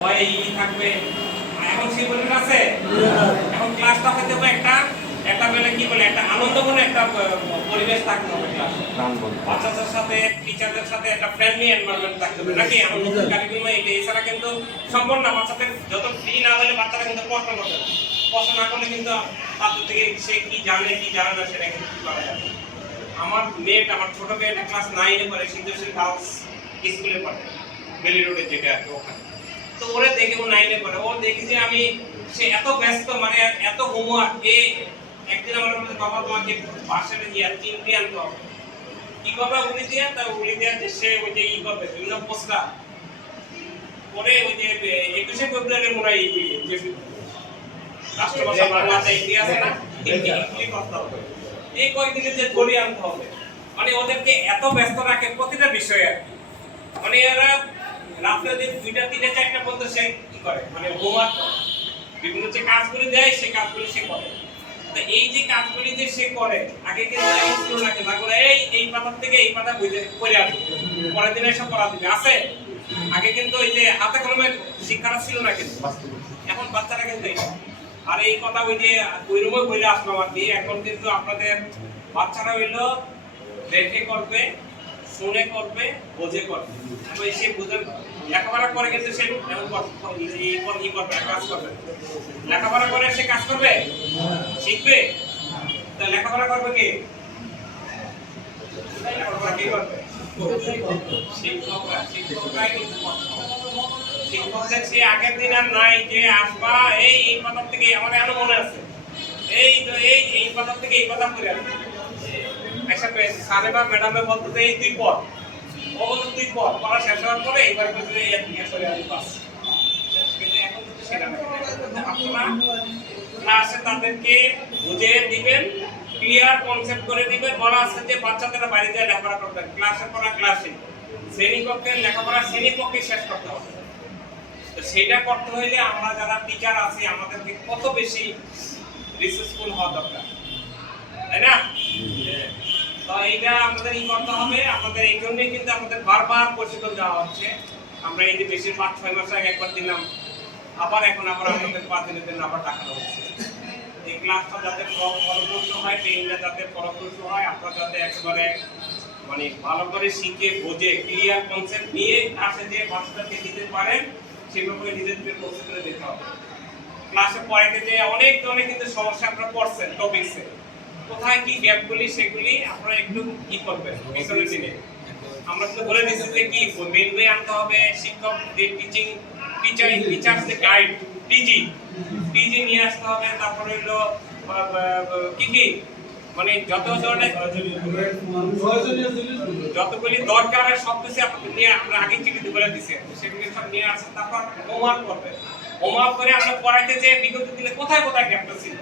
ভয়ে ই থাকবে। এখন সেই বলে আছে? এখন ক্লাসটা হতে একটা একটা বলে কি বলে একটা আনন্দময় একটা পরিবেশ থাকতে হবে ক্লাসে বাচ্চাদের সাথে টিচারদের সাথে একটা ফ্রেন্ডলি এনভায়রনমেন্ট থাকতে হবে নাকি এমন কারিকুলাম এটা এছাড়া কিন্তু সম্পূর্ণ না বাচ্চাদের যত ফ্রি না হলে বাচ্চারা কিন্তু কষ্ট করবে না। না করলে কিন্তু তাদের থেকে সে কি জানে কি জানে না সেটা কিন্তু কি করা যাবে আমার মেয়েটা আমার ছোট মেয়েটা ক্লাস নাইনে পড়ে সিদ্ধেশ্বরী গার্লস স্কুলে পড়ে। বেলি রোডে যেটা ওখানে। তো ওরে দেখে ও নাইনে পড়ে। ও দেখি যে আমি সে এত ব্যস্ত মানে এত হোমওয়ার্ক এ একদিন আমার বলছে বাবা তোমাকে বাসাতে গিয়ে চিনতে আনতে হবে। কি করবে উনি দিয়ে? তা উনি দিয়ে যে সে ওই যে ই করবে বিভিন্ন পোস্টার। পরে ওই যে একুশে ফেব্রুয়ারি মনে হয় এই যে রাষ্ট্রভাষা বাংলাতে ইতিহাসে না এই কয়েকদিনে যে গড়ি আনতে হবে। মানে ওদেরকে এত ব্যস্ত রাখে প্রতিটা বিষয়ে আর কি। মানে এরা দুইটা, তিনটা, চারটা পর্যন্ত সে কি করে। মানে হোমওয়ার্ক বিভিন্ন যে কাজগুলি দেয় কাজগুলি সে করে। তো এই যে কাজগুলি যে সে করে, আগে কিন্তু এই না। আগে এই এই পাতার থেকে এই পাতা বুঝে করে আসবে। পরের দিনে করা দিবে। আছে? আগে কিন্তু যে হাতে কলমে শিক্ষাটা ছিল না কিন্তু। এখন বাচ্চারা কিন্তু আর এই কথা ওই যে ওই রুমে বলে আসলাম আর কি, এখন কিন্তু আপনাদের বাচ্চারা হইল দেখে করবে। শুনে করবে, বোঝে করবে। এবং সে বুঝে লেখাপড়া করে কিন্তু সে এমন ই করবে কাজ করবে লেখাপড়া করে সে কাজ করবে? শিখবে? তা লেখাপড়া করবে কে? শিক্ষকরা। শিক্ষকদের সে আগের দিন আর নাই, যে আসবা, এই এই থেকে আমার এখনও মনে আছে। এই তো এই এই পাতার থেকে এই পাতা করে আসবে একসাথে স্যারে বা ম্যাডামে বলতো যে এই দুই পদ। ও বলতো দুই পদ। পড়া শেষ হওয়ার পরে এইবার বলতো যে এক দিকে সরে আসবে, বাস। কিন্তু তাদেরকে বুঝিয়ে দিবেন ক্লিয়ার কনসেপ্ট করে দিবেন। বলা আছে যে বাচ্চাদের বাড়িতে লেখাপড়া করবেন ক্লাসে পড়া ক্লাসে শ্রেণীকক্ষের লেখাপড়া শ্রেণীকক্ষে শেষ করতে হবে। তো সেটা করতে হইলে আমরা যারা টিচার আছি, আমাদেরকে কত বেশি রিসোর্সফুল হওয়া দরকার। তাই না? এইটা আমাদের করতে হবে। আমাদের এই জন্যই কিন্তু আমাদের বারবার হচ্ছে। আমরা এই যে বেশি পাঁচ ছয় মাস আগে একবার দিলাম, আবার এখন আবার আবার টাকা হচ্ছে। এই ক্লাসটা যাতে হয় যাতে হয় যাতে মানে ভালো করে শিখে, বোঝে ক্লিয়ার কনসেপ্ট নিয়ে ক্লাসে যে বাচ্চাদেরকে দিতে পারেন সেভাবে নিজেদেরকে প্রস্তুত দিতে হবে। ক্লাসে পড়াইতে যে অনেক ধরনের কিন্তু সমস্যা আপনারা পড়ছেন টপিকসে কোথায় কি গ্যাপগুলি সেগুলি আপনারা একটু কি করবেন? পিছনের দিনে আমরা তো বলে দিচ্ছি যে কি মেন বই আনতে হবে, শিক্ষক, যে teaching teacher teachers guide T G T G নিয়ে আসতে হবে, তারপরে হলো কি কি? মানে যত ধরনের যতগুলি দরকার হয় সব কিছু নিয়ে আমরা আগে চিঠিতে বলে দিছি। সেগুলি সব নিয়ে আসেন তারপর হোমওয়ার্ক করবে। হোমওয়ার্ক করে আমরা পড়াইতে যে বিগত দিনে কোথায় কোথায় গ্যাপটা ছিল?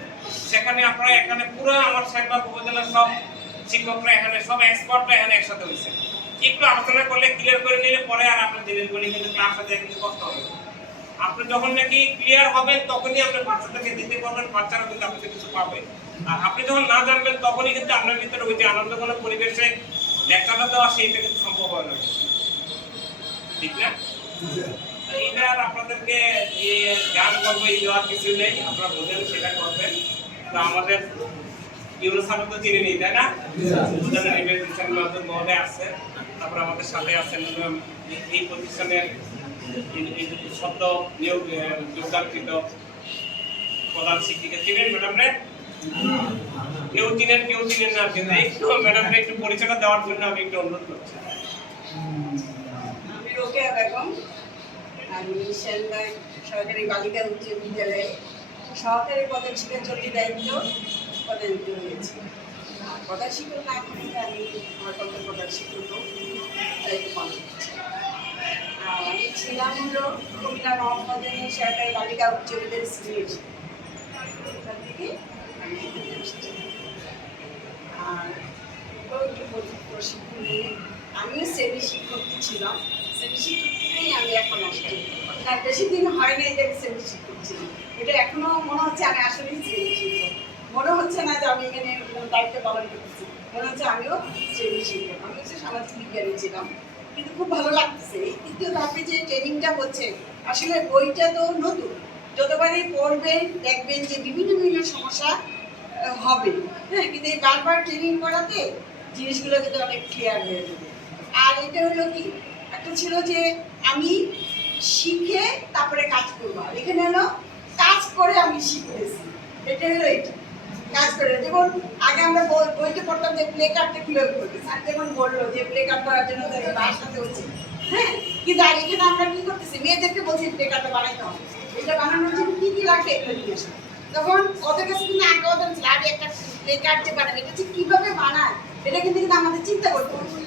সেখানে আপনারা এখানে পুরো আমার শেখবাগ উপজেলার সব শিক্ষকরা এখানে, সব এক্সপার্টরা এখানে একসাথে হয়েছে। একটু আলোচনা করলে ক্লিয়ার করে নিলে পরে আর আপনার জিনিসগুলি কিন্তু ক্লাসে দিয়ে কিন্তু কষ্ট হবে। আপনি যখন নাকি ক্লিয়ার হবেন, তখনই আপনি বাচ্চাদেরকে দিতে পারবেন, বাচ্চারা কিন্তু আপনাকে কিছু পাবে। আর আপনি যখন না জানবেন, তখনই কিন্তু আপনার ভিতরে ওই যে আনন্দঘন পরিবেশে লেখাটা দেওয়া, সেইটা কিন্তু সম্ভব হয় না। ঠিক না? এইটা আপনাদেরকে গান করব এই দেওয়ার কিছু নেই, আপনারা বোঝেন, সেটা করবেন। তো আমাদের তো চিনি নেই তাই না? মহোদয় আছে। তারপর আমাদের সাথে আছেন এই- প্রতিষ্ঠানের সদ্য নিয়োগ যোগদানকৃত প্রধান শিক্ষিকা। চিনেন ম্যাডাম রে কেউ চিনেন কেউ চিনেন না। কিন্তু একটু ম্যাডাম একটু পরিচয়টা দেওয়ার জন্য আমি একটু অনুরোধ করছি। আমি রোকেয়া বেগম আমি সেনবাগ সরকারি বালিকা উচ্চ বিদ্যালয়ে সহকারী প্রধান শিক্ষাচর্যী দায়িত্ব পদায়িত হয়েছি প্রধান শিক্ষক না করে আমি আমার কত প্রধান শিক্ষক দায়িত্ব পালন করছি। আমি ছিলাম হলো কুমিল্লা মোহাম্মদে সরকারি বালিকা উচ্চ বিদ্যালয়ের সিনিয়র ওখান থেকে আমি এসেছি। আর প্রশিক্ষণ নিয়ে। আমিও শ্রেণি শিক্ষকই ছিলাম। শ্রেণি শিক্ষক থেকেই আমি এখন আসছি। তার বেশি দিন হয় নাই যে আমি শিক্ষক ছিলাম এটা এখনও মনে হচ্ছে আমি আসলেই শিক্ষক মনে হচ্ছে না যে আমি এখানে দায়িত্ব পালন করতেছি মনে হচ্ছে আমিও শ্রেণি শিক্ষক আমি হচ্ছে সামাজিক বিজ্ঞানী ছিলাম। কিন্তু খুব ভালো লাগতেছে। এই তৃতীয় ধাপে যে ট্রেনিংটা হচ্ছে, আসলে বইটা তো নতুন। যতবারই পড়বেন দেখবেন যে বিভিন্ন বিভিন্ন সমস্যা হবে। হ্যাঁ কিন্তু এই বারবার ট্রেনিং করাতে জিনিসগুলো কিন্তু অনেক ক্লিয়ার হয়ে যাবে। আর এটা হলো কি? একটা ছিল যে আমি শিখে তারপরে কাজ করব। এখানে হলো, কাজ করে আমি শিখতেছি। এটা হলো এটা। কাজ করে। যেমন আগে আমরা বইতে পড়তাম যে প্লে কার্ডটা কীভাবে করবে। স্যার যেমন বলল যে প্লে কার্ড করার জন্য তাদের বাসাতে হচ্ছে হ্যাঁ? কিন্তু আর এখানে আমরা কি করতেছি? মেয়েদেরকে বলছি প্লে কার্ডটা বানাইতে হবে। এটা বানানোর জন্য কি কি লাগবে এগুলো নিয়ে আসা। তখন ওদের কাছে কিন্তু আগে ওদের আগে একটা প্লে কার্ড যে বানাবে, এটা ঠিক কীভাবে বানায়? এটা কিন্তু কিন্তু আমাদের চিন্তা করতে হবে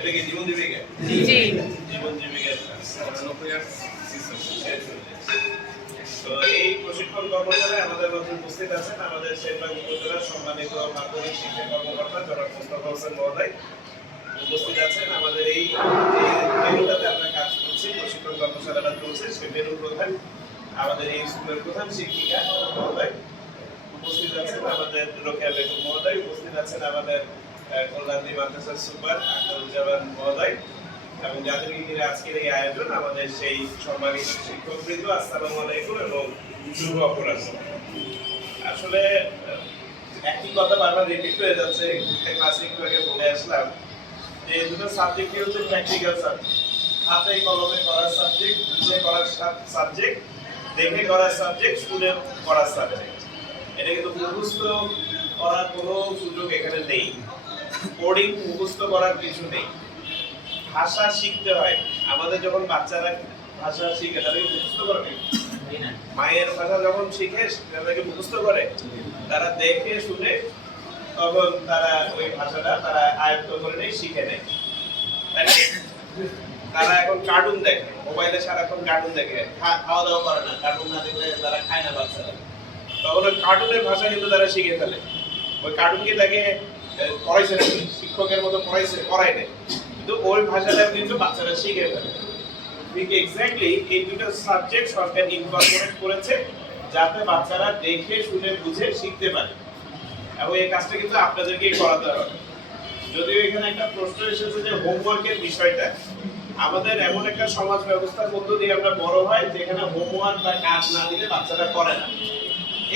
এটা কি জীবন জীবিকা? জীবন জীবিকা তো এই প্রশিক্ষণ কর্মশালায় আমাদের মধ্যে উপস্থিত আছেন আমাদের শেরবাগ উপজেলার সম্মানিত মাধ্যমিক শিক্ষা কর্মকর্তা জনাব মোস্তফা হোসেন মহোদয়। উপস্থিত আছেন আমাদের এই মেনুটাতে আমরা কাজ করছি প্রশিক্ষণ কর্মশালাটা চলছে। মেনু প্রধান আমাদের এই স্কুলের প্রধান শিক্ষিকা মহোদয়। উপস্থিত আছেন আমাদের রোকেয়া বেগম মহোদয়। উপস্থিত আছেন আমাদের কল্যাণী মাদ্রাসার সুপার আখতারুজ্জামান মহোদয়। এবং যাদেরকে ঘিরে আজকের এই আয়োজন, আমাদের সেই সম্মানিত শিক্ষকবৃন্দ, আসসালামু আলাইকুম এবং শুভ অপরাহ্ন। আসলে একই কথা বারবার রিপিট হয়ে যাচ্ছে একটা ক্লাসে একটু আগে বলে আসলাম যে দুটো সাবজেক্টই হচ্ছে প্র্যাকটিক্যাল সাবজেক্ট হাতে কলমে করার সাবজেক্ট বুঝে করার সাবজেক্ট দেখে করার সাবজেক্ট শুনে করার সাবজেক্ট এটা কিন্তু মুখস্থ করার কোনো সুযোগ এখানে নেই। কোডিং মুখস্থ করার কিছু নেই। ভাষা শিখতে হয়। আমাদের যখন বাচ্চারা ভাষা শিখে তাদেরকে মুখস্থ করে? মায়ের ভাষা যখন শিখে তাদেরকে মুখস্থ করে। তারা দেখে শুনে তখন তারা ওই ভাষাটা তারা আয়ত্ত করে নেয় শিখে নেয়। তারা এখন কার্টুন দেখে। মোবাইলে সারাক্ষণ কার্টুন দেখে। খাওয়া দাওয়া করে না। কার্টুন না দেখলে তারা খায় না বাচ্চারা। তখন ওই কার্টুনের ভাষা কিন্তু তারা শিখে ফেলে। ওই কার্টুনকে আহ, পড়াইছে শিক্ষকের মতো পড়াইছে পড়াই নেই। কিন্তু ওই ভাষাটা কিন্তু বাচ্চারা শিখে ফেলে। এক্স্যাক্টলি এই দুটো সাবজেক্ট সরকার ইনকর্পোরেট করেছে যাতে বাচ্চারা দেখে, শুনে, বুঝে, শিখতে পারে। এবং এই কাজটা কিন্তু আপনাদেরকেই করাতে হবে। যদিও এখানে একটা প্রশ্ন এসেছে যে হোমওয়ার্কের বিষয়টা, আমাদের এমন একটা সমাজ ব্যবস্থার মধ্য দিয়ে আমরা বড় হয় যেখানে হোমওয়ার্ক বা কাজ না দিলে বাচ্চারা করে না।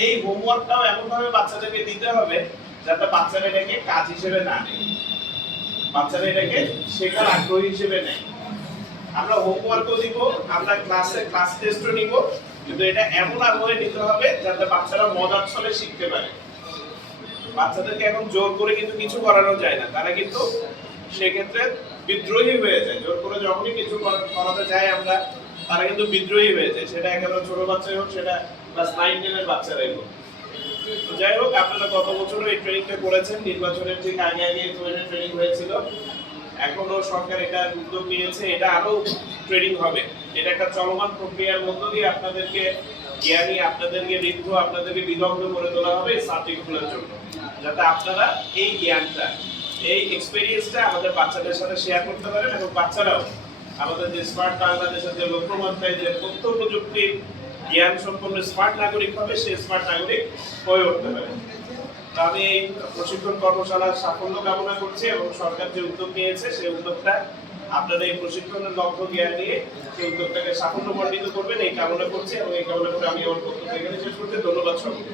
এই হোমওয়ার্কটাও এমন ভাবে বাচ্চাদেরকে দিতে হবে যাতে বাচ্চারা এটাকে কাজ হিসেবে না নেয়। বাচ্চারা এটাকে শেখার হিসেবে নেয়। আমরা হোমওয়ার্কও দিব, আমরা ক্লাসে ক্লাস টেস্টও নিব, কিন্তু এটা এমন আগ্রহে নিতে হবে যাতে বাচ্চারা শিখতে পারে। বাচ্চাদেরকে এখন জোর করে কিন্তু কিছু করানো যায় না। তারা কিন্তু সেক্ষেত্রে বিদ্রোহী হয়ে যায়। জোর করে যখনই কিছু করাতে যায় আমরা, তারা কিন্তু বিদ্রোহী হয়ে যায়। সেটা একেবারে ছোট বাচ্চাই হোক, সেটা ক্লাস নাইন টেনের বাচ্চারাই হোক। যাই হোক, আপনারা গত বছরও এই ট্রেনিংটা করেছেন, নির্বাচনের ঠিক আগে আগে এই ধরনের ট্রেনিং হয়েছিল এখনও সরকার এটার উদ্যোগ নিয়েছে, এটা আরও ট্রেনিং হবে। এটা একটা চলমান প্রক্রিয়ার মধ্য দিয়ে আপনাদেরকে জ্ঞানী, আপনাদেরকে ঋদ্ধ আপনাদেরকে বিদগ্ধ করে তোলা হবে সাবজেক্টগুলোর জন্য। যাতে আপনারা এই জ্ঞানটা, এই এক্সপেরিয়েন্সটা আমাদের বাচ্চাদের সাথে শেয়ার করতে পারেন এবং বাচ্চারাও আমাদের যে স্মার্ট বাংলাদেশের যে লক্ষ্যমাত্রায় যে তথ্য প্রযুক্তির জ্ঞান সম্পন্ন স্মার্ট নাগরিক হবে, সে স্মার্ট নাগরিক হয়ে উঠতে পারে। আমি এই প্রশিক্ষণ কর্মশালার সাফল্য কামনা করছি এবং সরকার যে উদ্যোগ নিয়েছে, সেই উদ্যোগটা আপনারা এই প্রশিক্ষণের লক্ষ্য জ্ঞান নিয়ে সেই উদ্যোগটাকে সাফল্য মণ্ডিত করবেন, এই কামনা করছি এবং এই কামনা করে আমি আমার বক্তব্য এখানে শেষ করছি। ধন্যবাদ সকলকে